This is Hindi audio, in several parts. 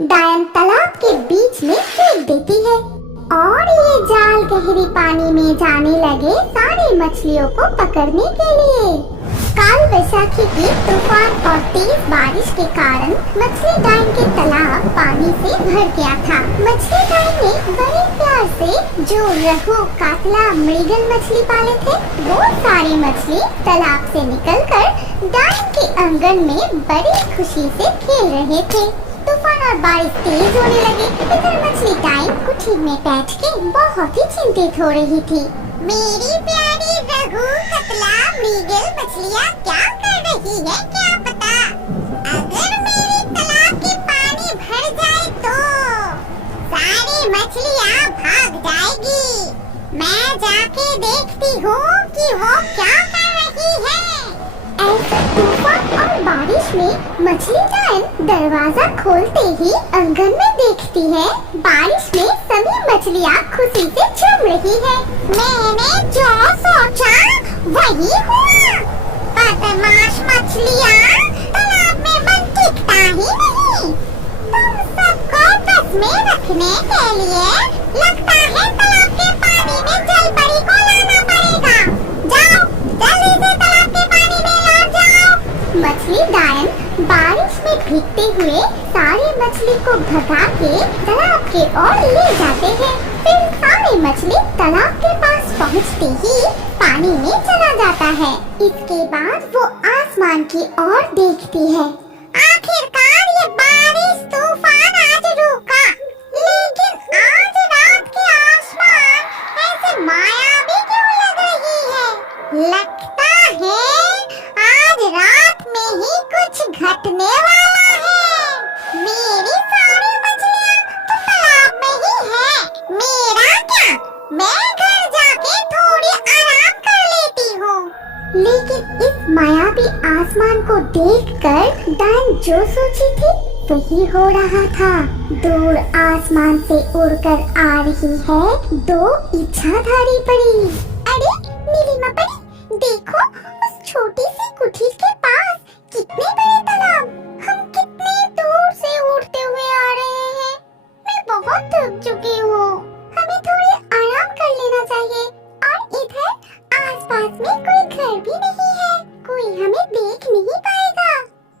डायन तालाब के बीच में फेंक देती है और ये जाल गहरी पानी में जाने लगे सारी मछलियों को पकड़ने के लिए। काल वैशाखी की तूफान और तेज बारिश के कारण मछली डायन के तालाब पानी से भर गया था। मछली डायन ने बड़े प्यार से जो रहू, कातला, मृगल मछली पाले थे, वो सारी मछली तालाब से निकलकर डायन के आंगन में बड़ी खुशी से खेल रहे थे। तूफान और बारिश तेज होने लगे। इधर मछली डायन कुटीर में बैठ के बहुत ही चिंतित हो रही थी। मेरी प्यारी रहू, कतला, मृगल मछलियाँ क्या कर रही है, क्या पता अगर मेरे तालाब के पानी भर जाए तो सारी मछलियाँ भाग जाएगी। मैं जाके देखती हूँ कि वो क्या कर रही है। ऐसे तूफान और बारिश में मछली डायन दरवाजा खोलते ही आंगन में देखती है बारिश में सभी मछलियाँ खुशी से झूम रही है। मैंने जो सोचा वही हुआ। बदमाश मछलियाँ तालाब में मन टिकता ही नहीं। तुम सबको बस में रखने के लिए लगता है तालाब के पानी में जल परी को लाना पड़ेगा। जाओ जल्दी से तालाब के पानी में लौट जाओ। मछली डायन बारिश में भीगते हुए सारी मछली को भगा के तालाब के ओर ले जाते हैं। फिर सारी मछली तालाब के पास पहुंचते ही पानी में चला जाता है। इसके बाद वो आसमान की ओर देखती है। आखिरकार ये बारिश तूफान आज रुका, लेकिन आज रात के आसमान ऐसे मायावी क्यों लग रही है? लगता है आज रात में ही कुछ घटने वाला है। मेरी सारी मछलियाँ तो तालाब में ही है। मेरा क्या, मैं घर जाके थोड़ी आराम कर लेती हूँ। लेकिन इस मायावी आसमान को देखकर डायन जो सोची थी वही हो रहा था। दूर आसमान से उड़कर आ रही है दो इच्छाधारी परी। अरे नीलिमा परी, देखो उस छोटी सी कुटीर के पास कितने बड़े तालाब। हम कितने दूर से उड़ते हुए आ रहे हैं। मैं बहुत थक चुकी हूँ। हमें थोड़ी आराम कर लेना चाहिए। और इधर आसपास में कोई घर भी नहीं है, कोई हमें देख नहीं पाएगा।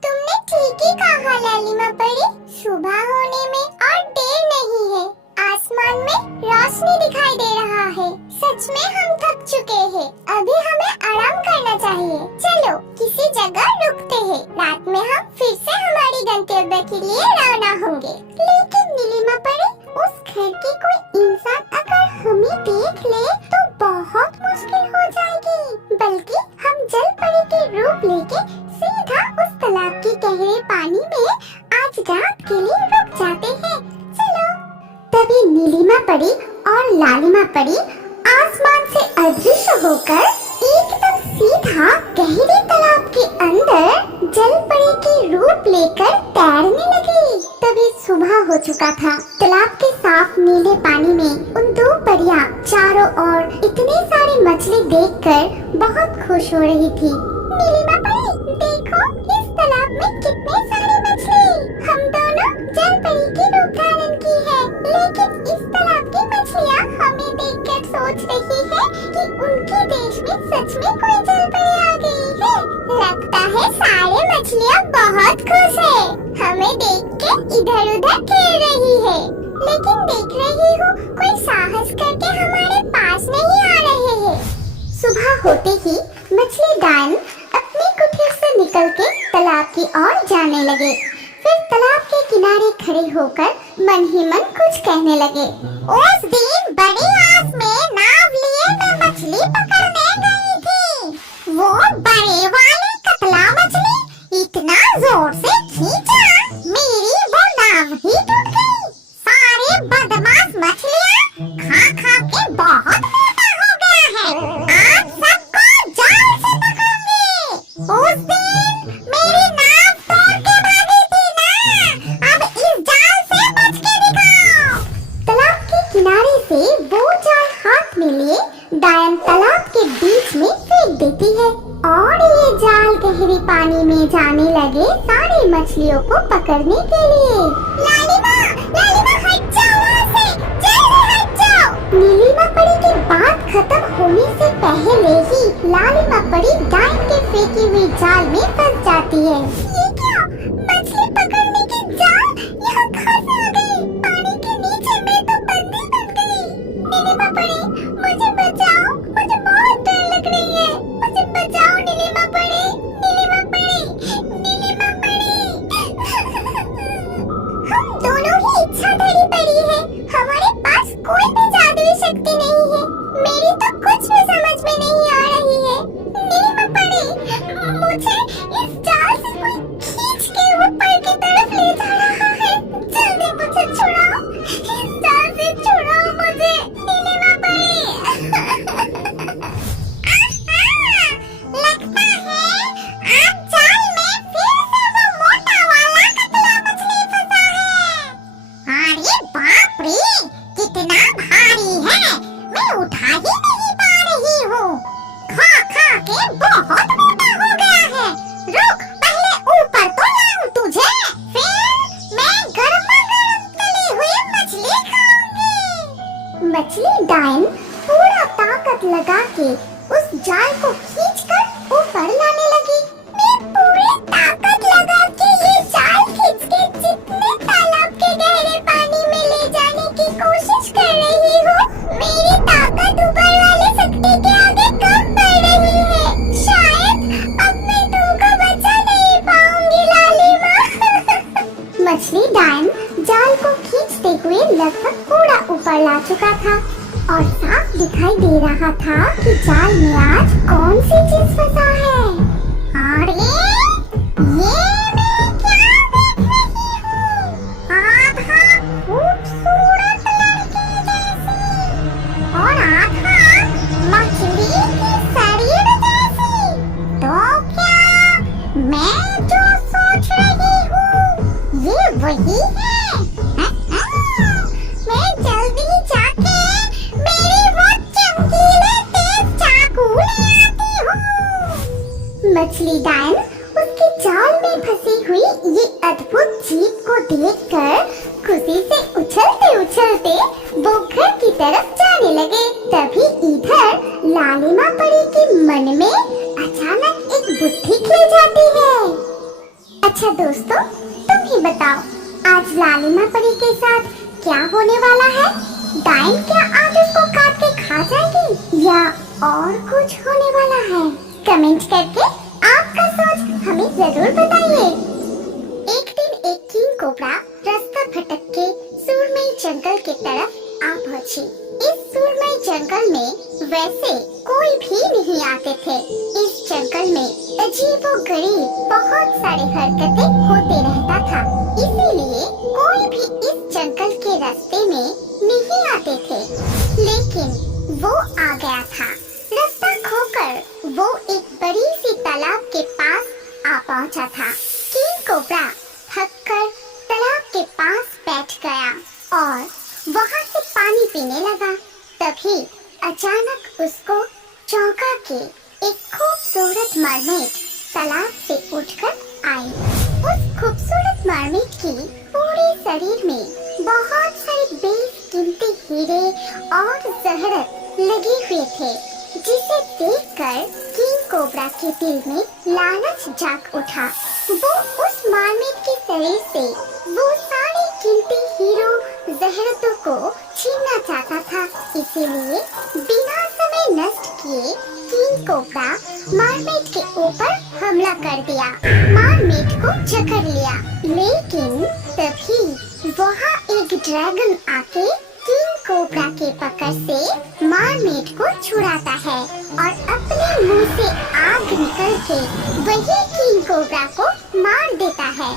तुमने ठीक ही कहा लालिमा परी, सुबह होने में और देर नहीं है। आसमान में रोशनी दिखाई दे रहा है। सच में हम थक चुके हैं। अभी हमें आराम करना चाहिए। चलो किसी जगह रुकते हैं। रात में हम फिर से हमारी गंतव्य के लिए रवाना होंगे। लेकिन नीलिमा परी, उस घर के कोई इंसान अगर हमें देख ले तो बहुत मुश्किल हो जाएगी। बल्कि हम जल परी के रूप लेके सीधा उस तालाब के गहरे पानी में आज रात के लिए रुक जाते हैं। चलो। तभी नीलिमा परी और लालिमा परी आसमान से अदृश्य होकर एकदम सीधा गहरे तालाब के अंदर जल परी के रूप लेकर तैरने लगी। तभी सुबह हो चुका था। तालाब के साफ नीले पानी में उन दो परियां चारों ओर इतने सारी मछली देखकर बहुत खुश हो रही थी। नीलिमा परी, देखो इस तालाब में कितने सारे मछली। हम दोनों जल परी के रूप धारण की है। लेकिन इस तालाब की मछलियाँ हमें देखकर सोच रही है कि उनके देश में सच में कोई जल परी आ गई है। लगता है सारे मछलियाँ बहुत खुश है। हमें देख के इधर उधर खेल रही है। लेकिन देख रही हूँ कोई साहस करके हमारे पास नहीं आ रहे हैं। सुबह होते ही मछली डायन अपनी कुटीर से निकल के तालाब की ओर जाने लगे। फिर तालाब के किनारे खड़े होकर मन ही मन कुछ कहने लगे। उस दिन बड़ी आस में नाव लिए मैं मछली पकड़ने गई थी। वो बड़े वाली कतला मछली इतना जोर से खींचा, मेरी वो नाव ही टूट गई। सारे बदमाश मछलियाँ खा खा के बहुत मोटा हो गया है। आज सबको जाल से पकड़ूंगी। उस दिन मेरी नाव तोड़ के भागी थी ना, अब इस जाल से बच के दिखाओ। तालाब के किनारे से वो जाल हाथ में लिए डायन तालाब के बीच में फेंक देती है और ये जाल गहरी पानी में जाने लगे सारी मछलियों को पकड़ने के लिए। लालिमा हम दोनों ही इच्छाधारी परी हैं। हमारे पास कोई भी जादुई शक्ति नहीं है। मेरी तो कुछ भी समझ में नहीं आ रही है। नीम परी, मुझे इस जाल से कोई खींच के ऊपर की तरफ ले जा रहा है। जल्दी मुझे छुड़ाओ, इस जाल से छुड़ाओ मुझे। नीलिमा परी। लगता है आज जाल में फिर से वो मोटा वाला कतला मछली फंसा है। अरे बाप रे, कितना भारी है, मैं उठा ही नहीं पा रही हूँ। खा खा के बहुत मोटा हो गया है। रुक, पहले ऊपर तो लाऊं तुझे, फिर मैं गरमा गरम तली हुई मछली खाऊंगी। मछली डाइन पूरा ताकत लगा के उस जाल को खींचकर ऊपर लाने लगी। मैं पूरी ताकत लगा के ये जाल खींच के जितने तालाब के गहरे पानी में ले जाने की कोशिश कर रही हूँ, मेरी ताकत ऊपर वाले शक्ति के आगे कम पड़ रही है। शायद अब मैं तुमको बचा नहीं पाऊंगी लालिमा। मछली डाइन जाल को खींचते हुए लगभग पूरा ऊपर ला चुका था और साफ दिखाई दे रहा था कि जाल में आज कौन सी चीज फंसा है। और ये मैं क्या देख रही हूँ? आधा खूबसूरत लड़की जैसी और आधा मछली की शरीर जैसी। तो क्या मैं जो सोच रही हूँ ये वही है? मैं जल्दी जाके मेरी वो चमकीले तेज चाकू ले आती हूँ। मछली डाइन उसके जाल में फंसी हुई ये अद्भुत जीव को देखकर खुशी से उछलते उछलते वो घर की तरफ जाने लगे। तभी इधर लालिमा परी के मन में अचानक एक बुद्धि खिल जाती है। अच्छा दोस्तों, तुम ही बताओ आज लालिमा परी के साथ क्या होने वाला है? डाइन क्या आज उसको काट के खा जाएगी या और कुछ होने वाला है? कमेंट करके आपका सोच हमें जरूर बताइए। एक दिन एक किंग कोबरा रास्ता भटक के सुरमई जंगल की तरफ आ पहुंची। इस सुरमई जंगल में वैसे कोई भी नहीं आते थे। इस जंगल में अजीबोगरीब बहुत सारी हरकतें होते रहता था, इसीलिए कोई भी इस जंगल के रास्ते में नहीं आते थे। लेकिन वो आ गया था। रास्ता खोकर वो एक बड़ी सी तालाब के पास आ पहुंचा था। किंग कोबरा थककर तालाब के पास बैठ गया और वहाँ से पानी पीने लगा। तभी अचानक उसको चौंका के एक खूबसूरत मरमेड तालाब से उठकर आई। उस खूबसूरत मरमेड की पूरे शरीर में बहुत सारे बेशकीमती हीरे और जहरत लगे हुए थे, जिसे देखकर किंग कोबरा के दिल में लालच जाग उठा। वो उस मरमेड के शरीर से वो सारे कीमती हीरो जहरतों को छीनना चाहता था। इसीलिए बिना समय नष्ट किए किंग कोबरा मरमेड के ऊपर हमला कर दिया। मरमेड को जकड़ लिया। लेकिन तभी वहाँ एक ड्रैगन आके किंग कोबरा के पकड़ से मरमेड को छुड़ाता है और अपने मुंह से आग निकल के वही किंग कोबरा को मार देता है।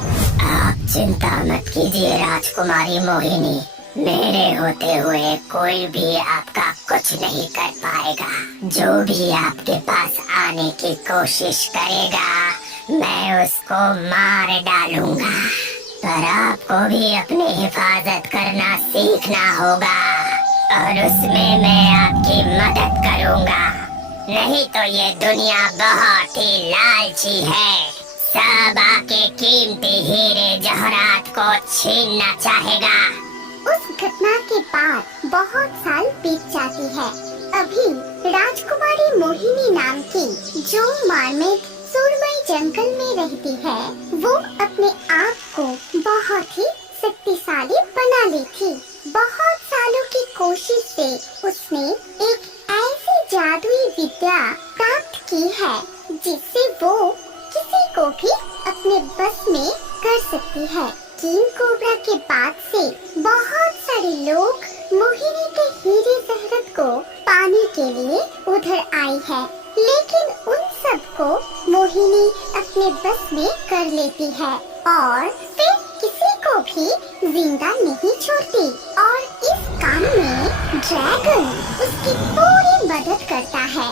आप चिंता मत कीजिए राजकुमारी मोहिनी, मेरे होते हुए कोई भी आपका कुछ नहीं कर पाएगा। जो भी आपके पास आने की कोशिश करेगा मैं उसको मार डालूंगा। पर आपको भी अपनी हिफाजत करना सीखना होगा और उसमें मैं आपकी मदद करूंगा। नहीं तो ये दुनिया बहुत ही लालची है, सब आके कीमती हीरे जवाहरात को छीनना चाहेगा। उस घटना के बाद बहुत साल बीत जाती है। अभी राजकुमारी मोहिनी नाम की जो मरमेड सुरमई जंगल में रहती है, वो अपने आप को बहुत ही शक्तिशाली बना ली थी। बहुत सालों की कोशिश से उसने एक ऐसी जादुई विद्या प्राप्त की है जिससे वो किसी को भी अपने बस में कर सकती है। किंग कोबरा के बाद से बहुत सारे लोग मोहिनी के हीरे जहरत को पाने के लिए उधर आई है, लेकिन उन सबको मोहिनी अपने बस में कर लेती है और फिर किसी को भी जिंदा नहीं छोड़ती। और इस काम में ड्रैगन उसकी पूरी मदद करता है।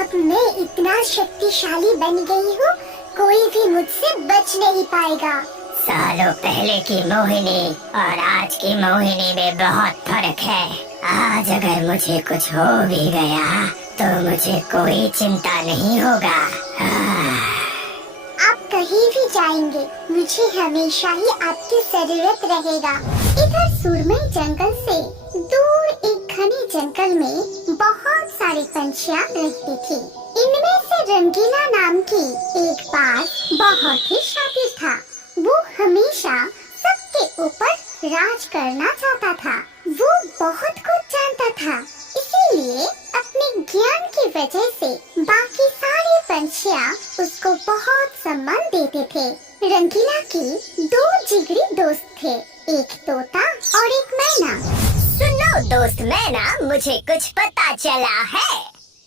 अब मैं इतना शक्तिशाली बन गई हूँ, कोई भी मुझसे बच नहीं पाएगा। सालों पहले की मोहिनी और आज की मोहिनी में बहुत फर्क है। आज अगर मुझे कुछ हो भी गया तो मुझे कोई चिंता नहीं होगा। आप कहीं भी जाएंगे, मुझे हमेशा ही आपकी जरूरत रहेगा। इधर सुरमई जंगल से दूर एक घने जंगल में बहुत सारी पंछियाँ रहती थी। इनमें से रंगीला नाम की एक बाघ बहुत ही शातिर था। वो हमेशा सबके ऊपर राज करना चाहता था। वो बहुत कुछ जानता था, इसीलिए अपने ज्ञान की वजह से बाकी सारे पंछियाँ उसको बहुत सम्मान देते थे। रंगीला के 2 जिगरी दोस्त थे, एक तोता और एक मैना। सुनो दोस्त मैना, मुझे कुछ पता चला है।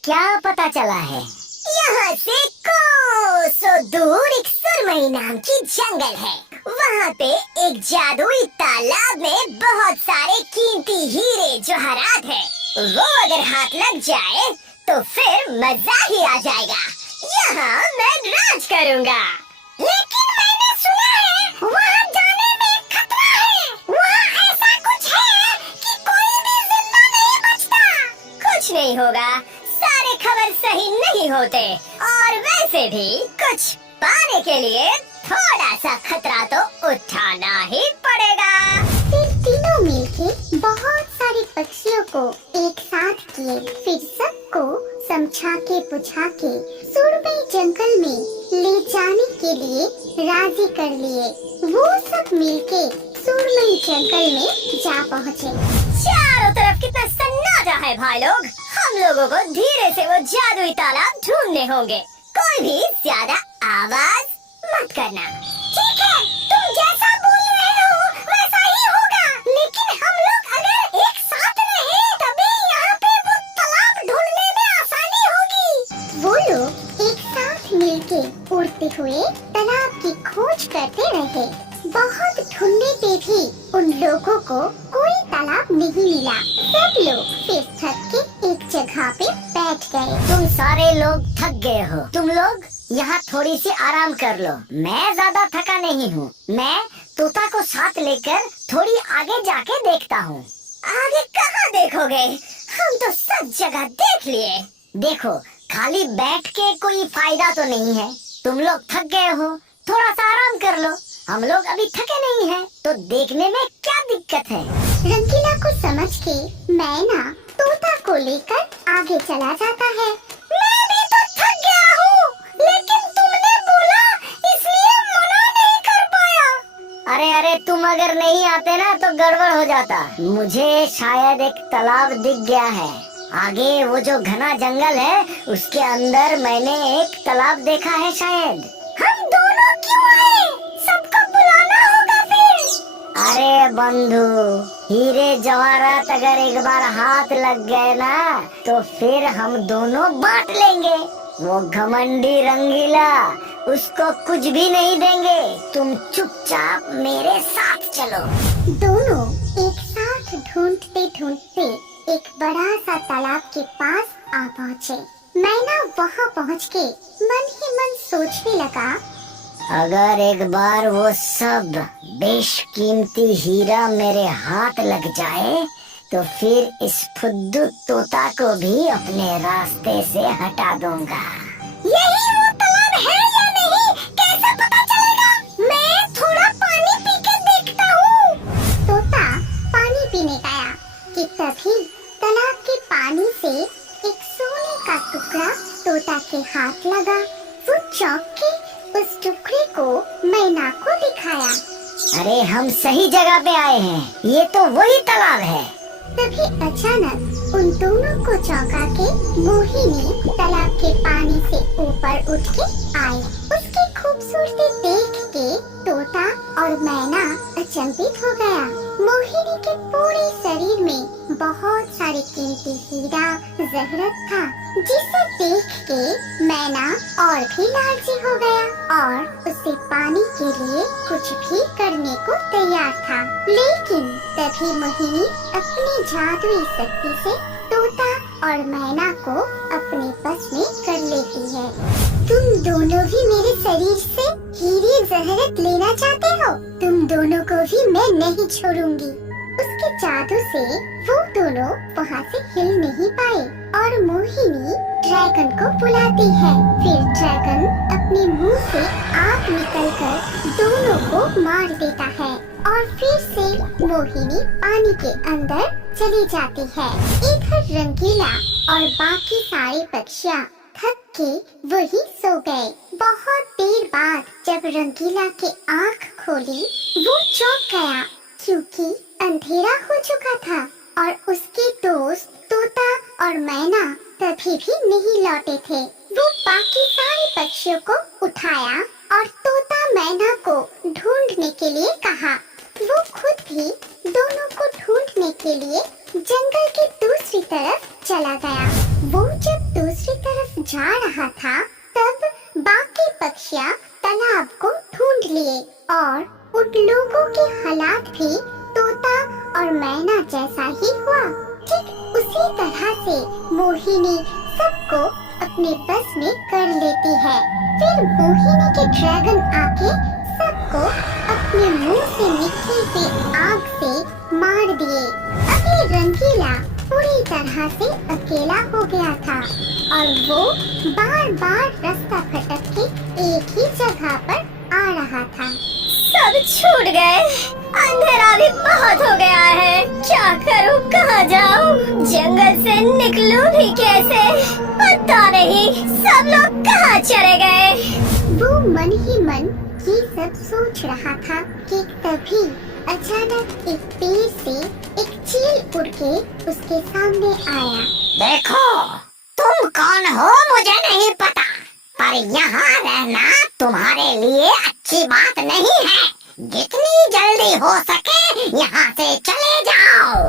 क्या पता चला है? यहाँ से कोसों दूर एक सुरमई नाम की जंगल है। वहाँ पे एक जादुई तालाब में बहुत सारे कीमती हीरे जवाहरात है। वो अगर हाथ लग जाए तो फिर मजा ही आ जाएगा। यहाँ मैं राज करूँगा। लेकिन मैंने सुना है वहाँ जाने में खतरा है। वहाँ ऐसा कुछ है कि कोई भी जिंदा नहीं बचता। कुछ नहीं होगा, सारे खबर सही नहीं होते और वैसे भी कुछ पाने के लिए थोड़ा सा खतरा तो उठाना ही पड़ेगा। फिर तीनों मिलके बहुत सारे पक्षियों को एक साथ किए, फिर सबको समझा के बुझा के सुरमई जंगल में ले जाने के लिए राजी कर लिए। वो सब मिलके सुरमई जंगल में जा पहुँचे। चारों तरफ कितना सन्नाटा है भाई लोग। हम लोगों को धीरे से वो जादुई तालाब ढूंढने होंगे। कोई भी ज्यादा आवाज मत करना। ठीक है, तुम जैसा बोल रहे हो वैसा ही होगा। लेकिन हम लोग अगर एक साथ रहे तभी यहाँ पे वो तालाब ढूंढने में आसानी होगी। वो लोग एक साथ मिलके उड़ते हुए तालाब की खोज करते रहे। बहुत ढूंढने पे भी उन लोगों को कोई तालाब नहीं मिला। सब लोग फिर थक के एक जगह पे बैठ गए। तुम सारे लोग थक गए हो। तुम लोग यहाँ थोड़ी सी आराम कर लो। मैं ज्यादा थका नहीं हूँ। मैं तोता को साथ लेकर थोड़ी आगे जाके देखता हूँ। आगे कहाँ देखोगे? हम तो सब जगह देख लिए। देखो, खाली बैठ के कोई फायदा तो नहीं है। तुम लोग थक गए हो, थोड़ा सा आराम कर लो। हम लोग अभी थके नहीं हैं, तो देखने में क्या दिक्कत है? रंगीला को समझ के मैना तोता को लेकर आगे चला जाता है। मैं भी तो थक गया हूँ, लेकिन तुमने बोला इसलिए मना नहीं कर पाया। अरे अरे, तुम अगर नहीं आते ना तो गड़बड़ हो जाता। मुझे शायद एक तालाब दिख गया है। आगे वो जो घना जंगल है उसके अंदर मैंने एक तालाब देखा है शायद। हम दोनों क्यों आए? सबको बुलाना होगा फिर। अरे बंधु, हीरे जवाहरात अगर एक बार हाथ लग गए ना तो फिर हम दोनों बांट लेंगे। वो घमंडी रंगीला उसको कुछ भी नहीं देंगे। तुम चुपचाप मेरे साथ चलो। दोनों एक साथ ढूंढते ढूंढते एक बड़ा सा तालाब के पास आ पहुँचे। मैना वहाँ पहुँच के मन ही मन सोचने लगा, अगर एक बार वो सब बेशकीमती हीरा मेरे हाथ लग जाए तो फिर इस फुद्दू तोता को भी अपने रास्ते से हटा दूंगा। यही वो तालाब है या नहीं कैसे पता चलेगा? मैं थोड़ा पानी पी के देखता हूँ। तोता पानी पीने गया कि तभी तालाब के पानी से एक सोने का टुकड़ा तोता के हाथ लगा। वो चौंक के उस टुकड़े को मैना को दिखाया। अरे, हम सही जगह पे आए हैं। ये तो वही तालाब है। तभी अचानक उन दोनों को चौंका के मोहिनी तालाब के पानी से ऊपर उठ के आई। उसकी खूबसूरती देख के के तोता और मैना अचंभित हो गया। मोहिनी के पूरे शरीर में बहुत सारे कीमती हीरा जहरत था, जिसे देख के मैना और भी लालची हो गया और उसे पाने के लिए कुछ भी करने को तैयार था। लेकिन तभी मोहिनी अपनी जादुई शक्ति से तोता और मैना को अपने बस में कर लेती है। तुम दोनों भी मेरे शरीर से हीरे जहरत लेना चाहते हो? तुम दोनों को भी मैं नहीं छोड़ूंगी। उसके जादू से वो दोनों वहाँ से हिल नहीं पाए और मोहिनी ड्रैगन को बुलाती है। फिर ड्रैगन अपने मुंह से आग निकलकर दोनों को मार देता है और फिर से मोहिनी पानी के अंदर चली जाती है। इधर रंगीला और बाकी सारे पक्षियाँ थक के वही सो गए। बहुत देर बाद जब रंगीला की आँख खोली, वो चौंक गया क्योंकि अंधेरा हो चुका था और उसके दोस्त तोता और मैना तभी भी नहीं लौटे थे। वो बाकी सारे पक्षियों को उठाया और तोता मैना को ढूंढने के लिए कहा। वो खुद भी दोनों को ढूंढने के लिए जंगल की दूसरी तरफ चला गया। वो जब दूसरी तरफ जा रहा था, तब बाकी पक्षियाँ तालाब को ढूंढ लिए और उन लोगों के हालात भी तोता और मैना जैसा ही हुआ। ठीक उसी तरह से मोहिनी सबको अपने बस में कर लेती है। फिर मोहिनी के ड्रैगन आके सबको अपने मुंह से निकलती आग से मार दिए। अभी रंगीला पूरी तरह से अकेला हो गया था और वो बार बार रास्ता भटक के एक ही जगह पर आ रहा था। सब छूट गए, अंधेरा भी बहुत हो गया है। क्या करूं, कहाँ जाऊं? जंगल से निकलूं भी कैसे? पता नहीं, सब लोग कहाँ चले गए? वो मन ही मन ये सब सोच रहा था कि तभी अचानक एक पेड़ से एक चील उड़ के उसके सामने आया। देखो, तुम कौन हो मुझे नहीं पता, पर यहाँ रहना तुम्हारे लिए अच्छी बात नहीं है। जितनी जल्दी हो सके यहाँ से चले जाओ।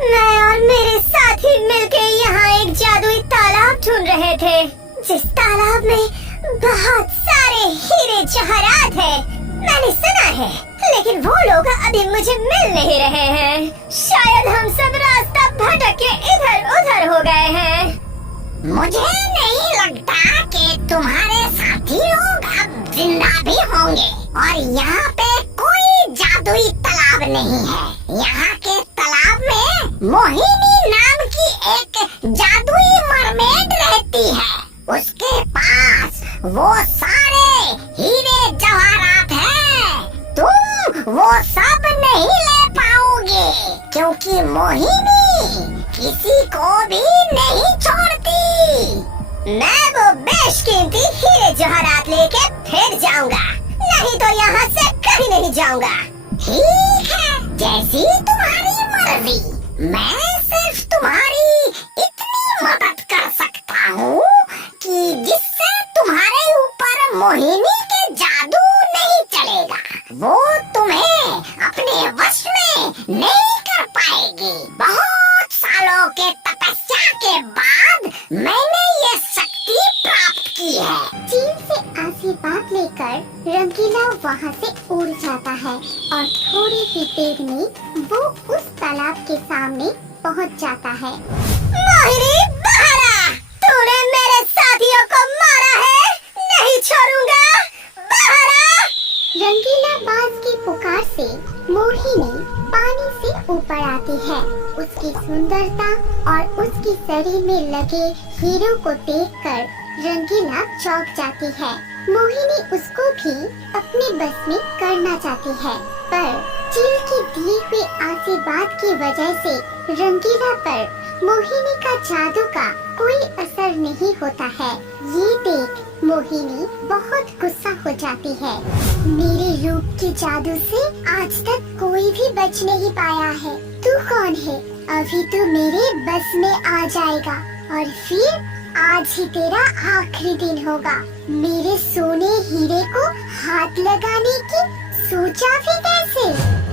मैं और मेरे साथी मिलके यहाँ एक जादुई तालाब ढूंढ रहे थे, जिस तालाब में बहुत सारे हीरे जवाहरात हैं। मैंने सुना है, लेकिन वो लोग अभी मुझे मिल नहीं रहे हैं। शायद हम सब रास्ता भटक के इधर उधर हो गए हैं। मुझे नहीं लगता कि तुम्हारे साथी लोग अब जिंदा भी होंगे। और यहाँ पे कोई जादुई तालाब नहीं है। यहाँ के तालाब में मोहिनी नाम की एक जादुई मरमेड रहती है। उसके पास वो सारे हीरे जवाहरात हैं। तुम वो सब नहीं ले पाओगे, क्योंकि मोहिनी किसी को भी नहीं छोड़ती। मैं वो बेशकीमती हीरे जवाहरात लेके फिर जाऊंगा, नहीं तो यहाँ से कहीं नहीं जाऊंगा। ठीक है, जैसी तुम्हारी मर्जी। मैं सिर्फ तुम्हारी इतनी मदद कर सकता हूँ कि जिससे तुम्हारे ऊपर मोहिनी के जादू नहीं चलेगा। वो तुम्हें अपने वश में नहीं कर पाएगी। बहुत सालों के तपस्या के बाद मैंने ये शक्ति प्राप्त की है। चील से आशीर्वाद लेकर रंगीला वहाँ से उड़ जाता है और थोड़ी ही देर में वो उस तालाब के सामने पहुँच जाता है। मोहिनी, बाहर आ! तूने मेरे साथियों को मारा है, नहीं छोड़ूंगा। बाहर आ! रंगीला बाज की पुकार से मोहिनी पानी से ऊपर आती है। उसकी सुंदरता और उसकी शरीर में लगे हीरों को देखकर रंगीला चौंक जाती है। मोहिनी उसको भी अपने बस में करना चाहती है, पर चील के दिए हुए आशीर्वाद की वजह से रंगीला पर मोहिनी का जादू का कोई असर नहीं होता है। ये देख मोहिनी बहुत गुस्सा हो जाती है। मेरे रूप के जादू से आज तक कोई भी बच नहीं पाया है। तू कौन है? अभी तू मेरे बस में आ जाएगा और फिर आज ही तेरा आखिरी दिन होगा। मेरे सोने हीरे को हाथ लगाने की सोचा भी कैसे?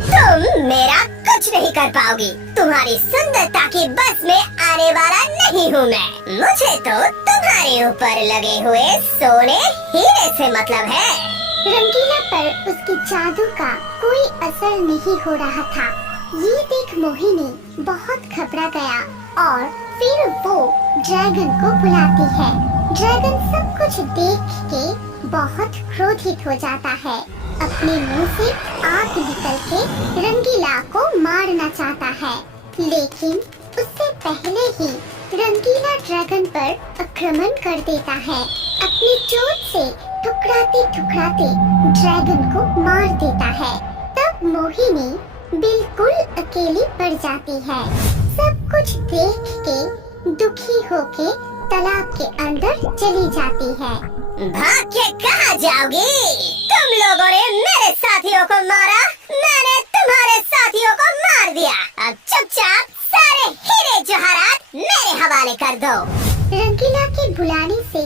तुम मेरा कुछ नहीं कर पाओगी। तुम्हारी सुंदरता की बस में आने वाला नहीं हूँ मैं। मुझे तो तुम्हारे ऊपर लगे हुए सोने हीरे से मतलब है। रंगीला पर उसके जादू का कोई असर नहीं हो रहा था। ये देख मोहिनी बहुत घबरा गया और फिर वो ड्रैगन को बुलाती है। ड्रैगन सब कुछ देख के बहुत क्रोधित हो जाता है। अपने मुंह से आग निकल के रंगीला को मारना चाहता है, लेकिन उससे पहले ही रंगीला ड्रैगन पर आक्रमण कर देता है। अपनी चोट से ठुकराते ठुकराते ड्रैगन को मार देता है। तब मोहिनी बिल्कुल अकेली पड़ जाती है। सब कुछ देख के दुखी होके तालाब के अंदर चली जाती है। भाग के कहाँ जाओगी? तुम लोगों ने मेरे साथियों को मारा, मैंने तुम्हारे साथियों को मार दिया। अब चुपचाप सारे हीरे जवाहरात मेरे हवाले कर दो। रंगीला के बुलाने से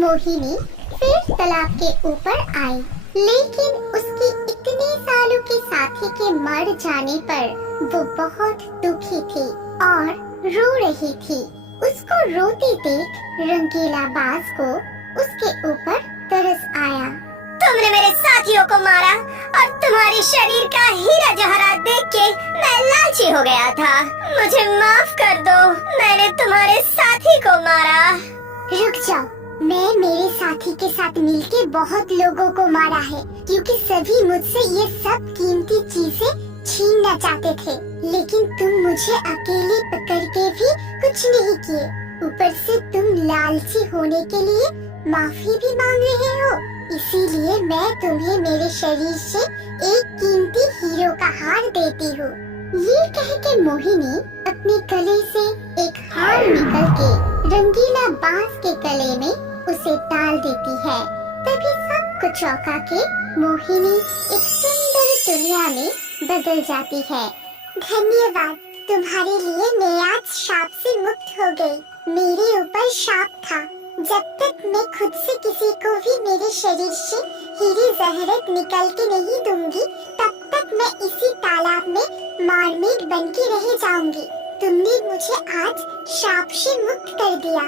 मोहिनी फिर तालाब के ऊपर आई, लेकिन उसकी इतने सालों के साथी के मर जाने पर वो बहुत दुखी थी और रो रही थी। उसको रोते देख रंगीला बाज को उसके ऊपर तरस आया। तुमने मेरे साथियों को मारा और तुम्हारी शरीर का हीरा जवाहरात देख के मैं लालची हो गया था। मुझे माफ कर दो, मैंने तुम्हारे साथी को मारा। रुक जाओ, मैं मेरे साथी के साथ मिलके बहुत लोगों को मारा है, क्योंकि सभी मुझसे ये सब कीमती चीजें छीनना चाहते थे, लेकिन तुम मुझे अकेले पकड़ के भी कुछ नहीं किए। ऊपर से तुम लालची होने के लिए माफी भी मांग रहे हो, इसीलिए मैं तुम्हें मेरे शरीर से एक कीमती हीरो का हार देती हूँ। ये कह के मोहिनी अपने गले से एक हार निकल के रंगीला बांस के गले में उसे डाल देती है। तभी सबको चौंका के मोहिनी एक सुंदर दुनिया में बदल जाती है। धन्यवाद, तुम्हारे लिए मैं आज शाप से मुक्त हो गई। मेरे ऊपर शाप था, जब तक मैं खुद से किसी को भी मेरे शरीर से हीरे जवाहरात निकाल के नहीं दूंगी, तब तक मैं इसी तालाब में मरमेड बन के रह जाऊंगी। तुमने मुझे आज शाप से मुक्त कर दिया।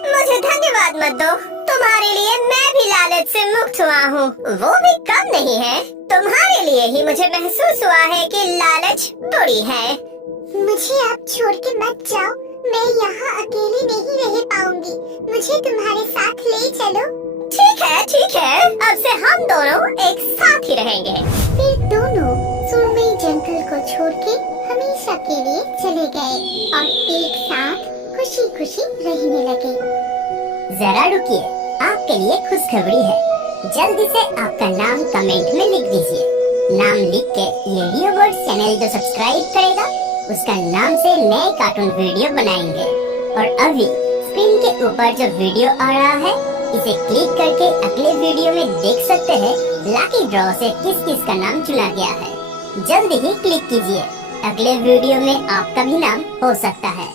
मुझे धन्यवाद मत दो, तुम्हारे लिए मैं भी लालच से मुक्त हुआ हूँ, वो भी कम नहीं है। तुम्हारे लिए ही मुझे महसूस हुआ है कि लालच बुरी है। मुझे अब छोड़ के मत जाओ, मैं यहाँ अकेली नहीं रह पाऊंगी, मुझे तुम्हारे साथ ले चलो। ठीक है, अब से हम दोनों एक साथ ही रहेंगे। फिर दोनों सुरमई जंगल को छोड़ के हमेशा के लिए चले गए और एक साथ खुशी खुशी रहने लगे। जरा रुकिए, आपके लिए खुशखबरी है। जल्दी से आपका नाम कमेंट में लिख दीजिए। नाम लिख के ये रियो वर्ड्स चैनल जो सब्सक्राइब करेगा उसका नाम से नए कार्टून वीडियो बनाएंगे। और अभी स्क्रीन के ऊपर जो वीडियो आ रहा है इसे क्लिक करके अगले वीडियो में देख सकते हैं लकी ड्रॉ से किस किस का नाम चुना गया है। जल्दी ही क्लिक कीजिए, अगले वीडियो में आपका भी नाम हो सकता है।